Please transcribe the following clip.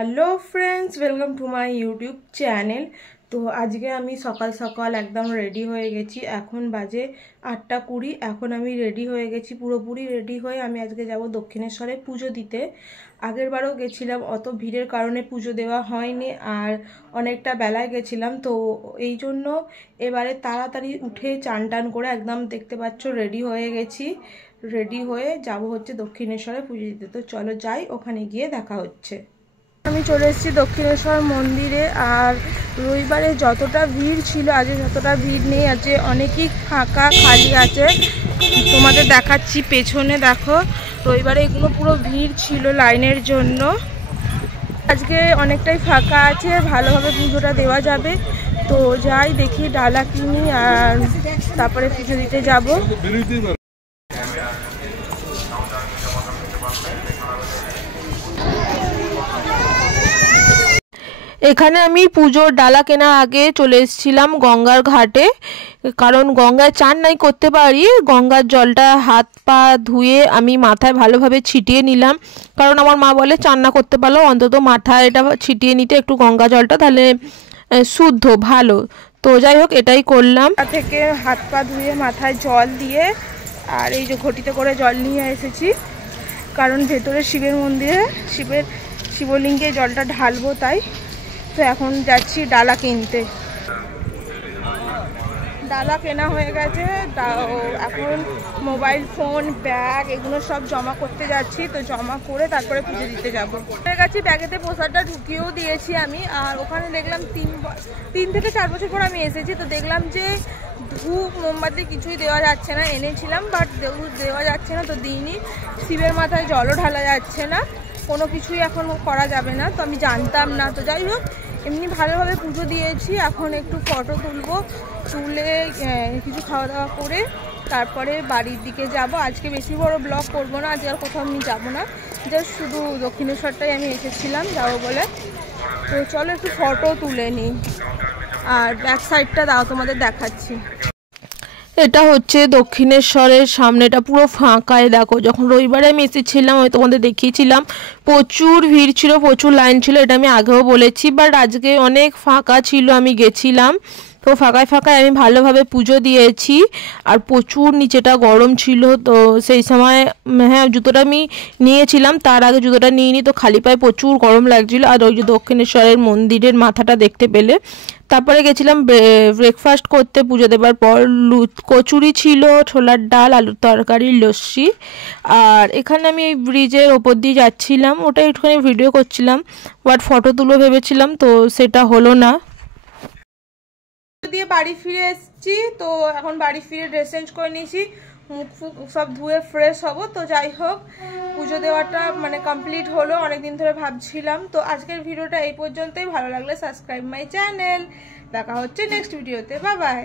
Hello friends, welcome to my YouTube channel. তো আজকে আমি সকাল সকাল একদম রেডি হয়ে গেছি। এখন বাজে 8:20। এখন আমি রেডি হয়ে গেছি, পুরোপুরি রেডি হয়ে আমি আজকে যাব দক্ষিণেশ্বরে পুজো দিতে। আগের বারও গেছিলাম, অত ভিড়ের কারণে পুজো দেওয়া হয়নি আর অনেকটা বেলায় গেছিলাম, তো এই জন্য এবারে তাড়াতাড়ি উঠে চান টান করে একদম দেখতে পাচ্ছ রেডি হয়ে গেছি। রেডি হয়ে যাব হচ্ছে দক্ষিণেশ্বরে পুজো দিতে। তো চলো যাই, ওখানে গিয়ে দেখা হচ্ছে। আমি চলে এসেছি দক্ষিণেশ্বর মন্দিরে। আর রবিবারে যতটা ভিড় ছিল আজকে ততটা ভিড় নেই, আজকে অনেকই ফাঁকা খালি আছে। তোমাদের দেখাচ্ছি, পেছনে দেখো, রবিবারে এগুলো পুরো ভিড় ছিল লাইনের জন্য। আজকে অনেকটাই ফাঁকা আছে, ভালোভাবে পুজোটা দেওয়া যাবে। তো যাই দেখি, ডালা কিনি আর তারপরে পুজো দিতে যাব। এখানে আমি পুজোর ডালা কেনার আগে চলে এসেছিলাম গঙ্গার ঘাটে, কারণ গঙ্গায় চান নাই করতে পারি। গঙ্গার জলটা হাত পা ধুয়ে আমি মাথায় ভালোভাবে ছিটিয়ে নিলাম, কারণ আমার মা বলে চান না করতে পারলেও অন্তত মাথায় এটা ছিটিয়ে নিতে একটু গঙ্গা জলটা, তাহলে শুদ্ধ ভালো। তো যাই হোক, এটাই করলাম। থেকে হাত পা ধুয়ে মাথায় জল দিয়ে আর এই যে ঘটিতে করে জল নিয়ে এসেছি, কারণ ভেতরে শিবের মন্দিরে শিবলিঙ্গে জলটা ঢালবো, তাই। তো এখন যাচ্ছি ডালা কিনতে। ডালা কেনা হয়ে গেছে, এখন মোবাইল ফোন ব্যাগ এগুলো সব জমা করতে যাচ্ছি। তো জমা করে তারপরে পুজো দিতে যাবো। হয়ে গেছি, ব্যাগেতে প্রসাদটা ঢুকিয়েও দিয়েছি আমি। আর ওখানে দেখলাম 3 থেকে 4 বছর পর আমি এসেছি, তো দেখলাম যে ধূপ মোমবাতি কিছুই দেওয়া যাচ্ছে না। এনেছিলাম বাট দেওয়া যাচ্ছে না, তো দিইনি। শিবের মাথায় জলও ঢালা যাচ্ছে না, কোনো কিছুই এখন করা যাবে না। তো আমি জানতাম না, তো যাই হোক এমনি ভালোভাবে পুজো দিয়েছি। এখন একটু ফটো তুলবো, তুলে কিছু খাওয়া দাওয়া করে তারপরে বাড়ির দিকে যাব। আজকে বেশি বড় ব্লগ করব না, আজকে আর কোথাও আমি যাবো না, জাস্ট শুধু দক্ষিণেশ্বরটাই আমি এসেছিলাম যাবো বলে। তো চলো একটু ফটো তুলে নিই। আর ব্যাক সাইডটা দাও, তোমাদের দেখাচ্ছি। এটা হচ্ছে দক্ষিণেশ্বরের সামনেটা পুরো ফাঁকায়। দেখো, যখন রবিবারে আমি এসেছিলাম আমি তোমাদের দেখিয়েছিলাম প্রচুর ভিড় ছিল, প্রচুর লাইন ছিল, এটা আমি আগেও বলেছি। বাট আজকে অনেক ফাঁকা ছিল, আমি গেছিলাম তো ফাঁকায় ফাঁকায় আমি ভালোভাবে পুজো দিয়েছি। আর প্রচুর নিচেটা গরম ছিল, তো সেই সময় হ্যাঁ জুতোটা আমি নিয়েছিলাম, তার আগে জুতোটা নিইনি, তো খালি পায়ে প্রচুর গরম লাগছিল। আর ওই যে দক্ষিণেশ্বরের মন্দিরের মাথাটা দেখতে পেলে। তারপরে গেছিলাম ব্রেকফাস্ট করতে পুজো দেবার পর। কচুরি ছিল, ছোলার ডাল, আলুর তরকারি, লস্যি। আর এখানে আমি এই ব্রিজের ওপর দিয়ে যাচ্ছিলাম, ওটা একটুখানি ভিডিও করছিলাম, বাট ফটো তুলো ভেবেছিলাম, তো সেটা হলো না। দিয়ে বাড়ি ফিরে এসেছি, তো এখন বাড়ি ফিরে ড্রেস চেঞ্জ করে নিয়েছি, মুখ ফুক সব ধুয়ে ফ্রেশ হব। তো যাই হোক, পুজো দেওয়াটা মানে কমপ্লিট হলো, অনেকদিন ধরে ভাবছিলাম। তো আজকের ভিডিওটা এই পর্যন্তই। ভালো লাগলে সাবস্ক্রাইব মাই চ্যানেল। দেখা হচ্ছে নেক্সট ভিডিওতে। Bye bye.